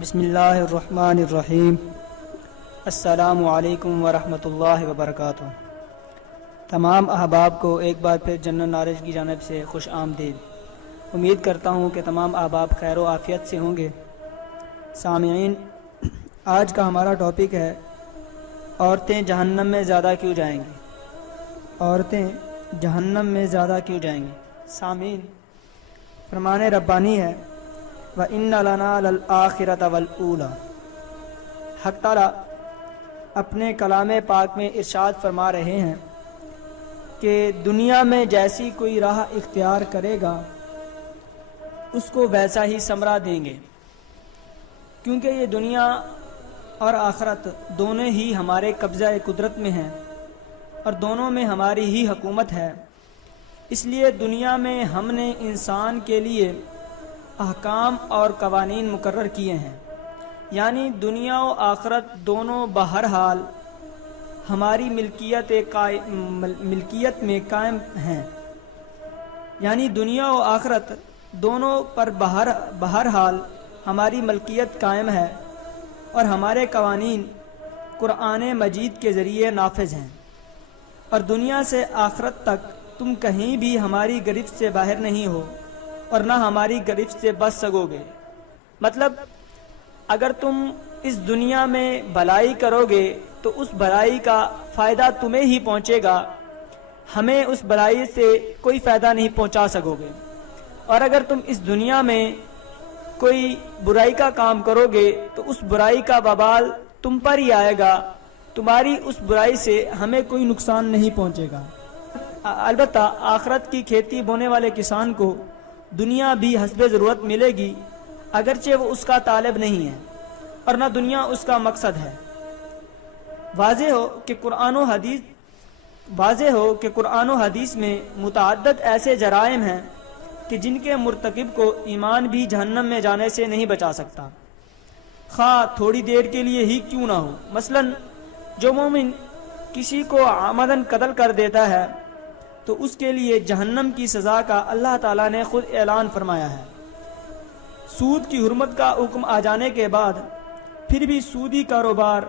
بسم اللہ الرحمن الرحیم۔ السلام علیکم ورحمۃ اللہ وبرکاتہ۔ تمام احباب کو ایک بار پھر جنرل نالج کی جانب سے خوش آمدید۔ امید کرتا ہوں کہ تمام احباب خیر و عافیت سے ہوں گے۔ سامعین، آج کا ہمارا ٹاپک ہے عورتیں جہنم میں زیادہ کیوں جائیں گی؟ عورتیں جہنم میں زیادہ کیوں جائیں گی؟ سامعین، فرمان ربانی ہے وَإِنَّ لَنَا لَلْآخِرَةَ وَالْأُولَى۔ حق تعالیٰ اپنے کلام پاک میں ارشاد فرما رہے ہیں کہ دنیا میں جیسی کوئی راہ اختیار کرے گا اس کو ویسا ہی ثمرہ دیں گے، کیونکہ یہ دنیا اور آخرت دونوں ہی ہمارے قبضہ قدرت میں ہیں اور دونوں میں ہماری ہی حکومت ہے۔ اس لیے دنیا میں ہم نے انسان کے لیے احکام اور قوانین مقرر کیے ہیں، یعنی دنیا و آخرت دونوں بہرحال ہماری ملکیت میں قائم ہیں، یعنی دنیا و آخرت دونوں پر بہرحال ہماری ملکیت قائم ہے اور ہمارے قوانین قرآن مجید کے ذریعے نافذ ہیں، اور دنیا سے آخرت تک تم کہیں بھی ہماری گرفت سے باہر نہیں ہو اور نہ ہماری گرفت سے بچ سکو گے۔ مطلب اگر تم اس دنیا میں بھلائی کرو گے تو اس بھلائی کا فائدہ تمہیں ہی پہنچے گا، ہمیں اس بھلائی سے کوئی فائدہ نہیں پہنچا سکو گے، اور اگر تم اس دنیا میں کوئی برائی کا کام کرو گے تو اس برائی کا وبال تم پر ہی آئے گا، تمہاری اس برائی سے ہمیں کوئی نقصان نہیں پہنچے گا۔ البتہ آخرت کی کھیتی بونے والے کسان کو دنیا بھی حسب ضرورت ملے گی، اگرچہ وہ اس کا طالب نہیں ہے اور نہ دنیا اس کا مقصد ہے۔ واضح ہو کہ قرآن و حدیث میں متعدد ایسے جرائم ہیں کہ جن کے مرتکب کو ایمان بھی جہنم میں جانے سے نہیں بچا سکتا، خواہ تھوڑی دیر کے لیے ہی کیوں نہ ہو۔ مثلا جو مومن کسی کو عمدن قتل کر دیتا ہے تو اس کے لیے جہنم کی سزا کا اللہ تعالیٰ نے خود اعلان فرمایا ہے۔ سود کی حرمت کا حکم آ جانے کے بعد پھر بھی سودی کاروبار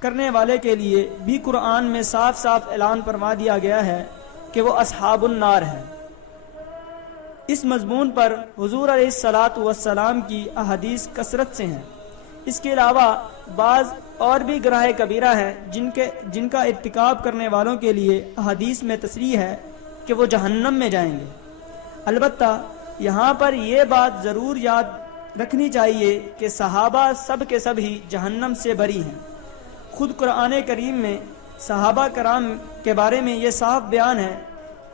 کرنے والے کے لیے بھی قرآن میں صاف صاف اعلان فرما دیا گیا ہے کہ وہ اصحاب النار ہے۔ اس مضمون پر حضور علیہ الصلاۃ والسلام کی احادیث کثرت سے ہیں۔ اس کے علاوہ بعض اور بھی گناہ کبیرہ ہیں جن کا ارتکاب کرنے والوں کے لیے احادیث میں تصریح ہے کہ وہ جہنم میں جائیں گے۔ البتہ یہاں پر یہ بات ضرور یاد رکھنی چاہیے کہ صحابہ سب کے سب ہی جہنم سے بری ہیں۔ خود قرآن کریم میں صحابہ کرام کے بارے میں یہ صاف بیان ہے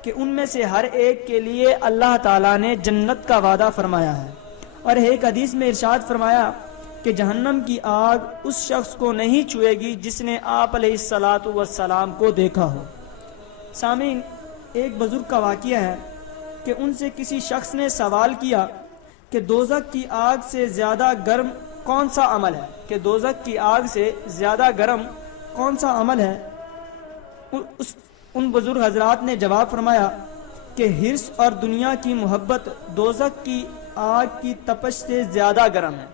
کہ ان میں سے ہر ایک کے لیے اللہ تعالیٰ نے جنت کا وعدہ فرمایا ہے، اور ایک حدیث میں ارشاد فرمایا کہ جہنم کی آگ اس شخص کو نہیں چھوئے گی جس نے آپ علیہ الصلاۃ والسلام کو دیکھا ہو۔ سامعین، ایک بزرگ کا واقعہ ہے کہ ان سے کسی شخص نے سوال کیا کہ دوزخ کی آگ سے زیادہ گرم کون سا عمل ہے، ان بزرگ حضرات نے جواب فرمایا کہ حرص اور دنیا کی محبت دوزخ کی آگ کی تپش سے زیادہ گرم ہے،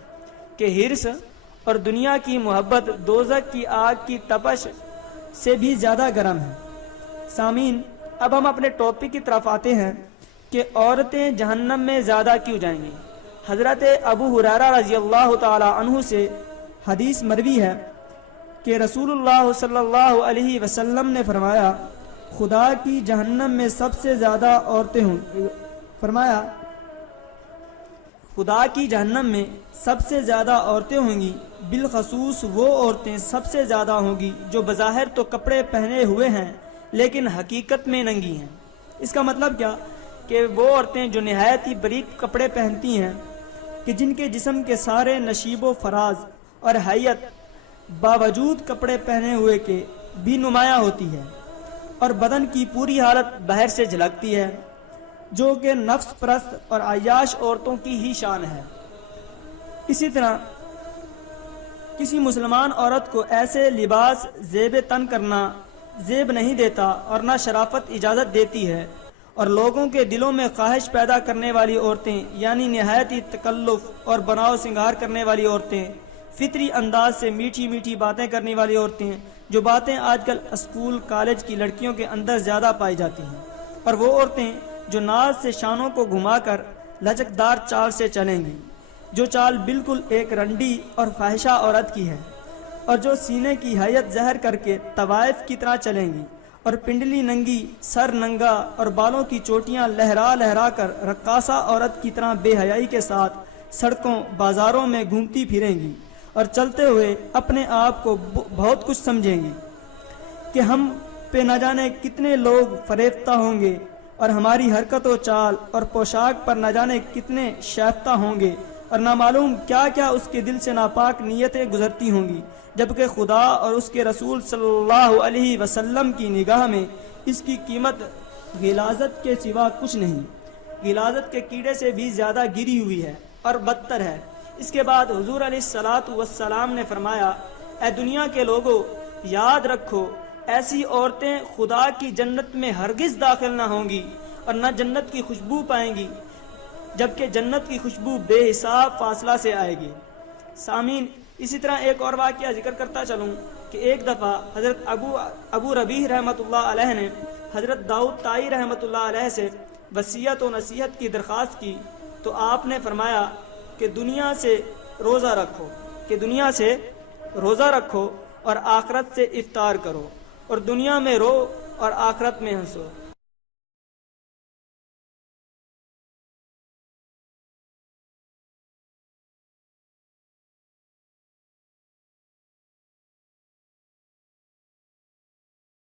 کہ حرص اور دنیا کی محبت دوزخ کی آگ کی تپش سے بھی زیادہ گرم ہے۔ سامعین، اب ہم اپنے ٹاپک کی طرف آتے ہیں کہ عورتیں جہنم میں زیادہ کیوں جائیں گی۔ حضرت ابو ہریرہ رضی اللہ تعالی عنہ سے حدیث مروی ہے کہ رسول اللہ صلی اللہ علیہ وسلم نے فرمایا خدا کی جہنم میں سب سے زیادہ عورتیں ہوں گی، بالخصوص وہ عورتیں سب سے زیادہ ہوں گی جو بظاہر تو کپڑے پہنے ہوئے ہیں لیکن حقیقت میں ننگی ہیں۔ اس کا مطلب کیا کہ وہ عورتیں جو نہایت ہی باریک کپڑے پہنتی ہیں کہ جن کے جسم کے سارے نشیب و فراز اور حیت باوجود کپڑے پہنے ہوئے کے بھی نمایاں ہوتی ہے، اور بدن کی پوری حالت باہر سے جھلکتی ہے، جو کہ نفس پرست اور عیاش عورتوں کی ہی شان ہے۔ اسی طرح کسی مسلمان عورت کو ایسے لباس زیب تن کرنا زیب نہیں دیتا اور نہ شرافت اجازت دیتی ہے، اور لوگوں کے دلوں میں خواہش پیدا کرنے والی عورتیں یعنی نہایت ہی تکلف اور بناؤ سنگار کرنے والی عورتیں فطری انداز سے میٹھی میٹھی باتیں کرنے والی عورتیں، جو باتیں آج کل اسکول کالج کی لڑکیوں کے اندر زیادہ پائی جاتی ہیں، اور وہ عورتیں جو ناز سے شانوں کو گھما کر لچکدار چال سے چلیں گی، جو چال بالکل ایک رنڈی اور فاحشہ عورت کی ہے، اور جو سینے کی حیت زہر کر کے طوائف کی طرح چلیں گی، اور پنڈلی ننگی، سر ننگا اور بالوں کی چوٹیاں لہرا لہرا کر رقاصہ عورت کی طرح بے حیائی کے ساتھ سڑکوں بازاروں میں گھومتی پھریں گی، اور چلتے ہوئے اپنے آپ کو بہت کچھ سمجھیں گی کہ ہم پہ نہ جانے کتنے لوگ فریفتہ ہوں گے، اور ہماری حرکت و چال اور پوشاک پر نہ جانے کتنے شائفتہ ہوں گے، اور نہ معلوم کیا کیا اس کے دل سے ناپاک نیتیں گزرتی ہوں گی، جبکہ خدا اور اس کے رسول صلی اللہ علیہ وسلم کی نگاہ میں اس کی قیمت غلاظت کے سوا کچھ نہیں، غلاظت کے کیڑے سے بھی زیادہ گری ہوئی ہے اور بدتر ہے۔ اس کے بعد حضور علیہ الصلاۃ والسلام نے فرمایا، اے دنیا کے لوگوں، یاد رکھو ایسی عورتیں خدا کی جنت میں ہرگز داخل نہ ہوں گی اور نہ جنت کی خوشبو پائیں گی، جبکہ جنت کی خوشبو بے حساب فاصلہ سے آئے گی۔ سامعین، اسی طرح ایک اور واقعہ ذکر کرتا چلوں کہ ایک دفعہ حضرت ابو ربیح رحمۃ اللہ علیہ نے حضرت داؤد طائی رحمۃ اللہ علیہ سے وصیت و نصیحت کی درخواست کی، تو آپ نے فرمایا کہ دنیا سے روزہ رکھو اور آخرت سے افطار کرو، اور دنیا میں رو اور آخرت میں ہنسو۔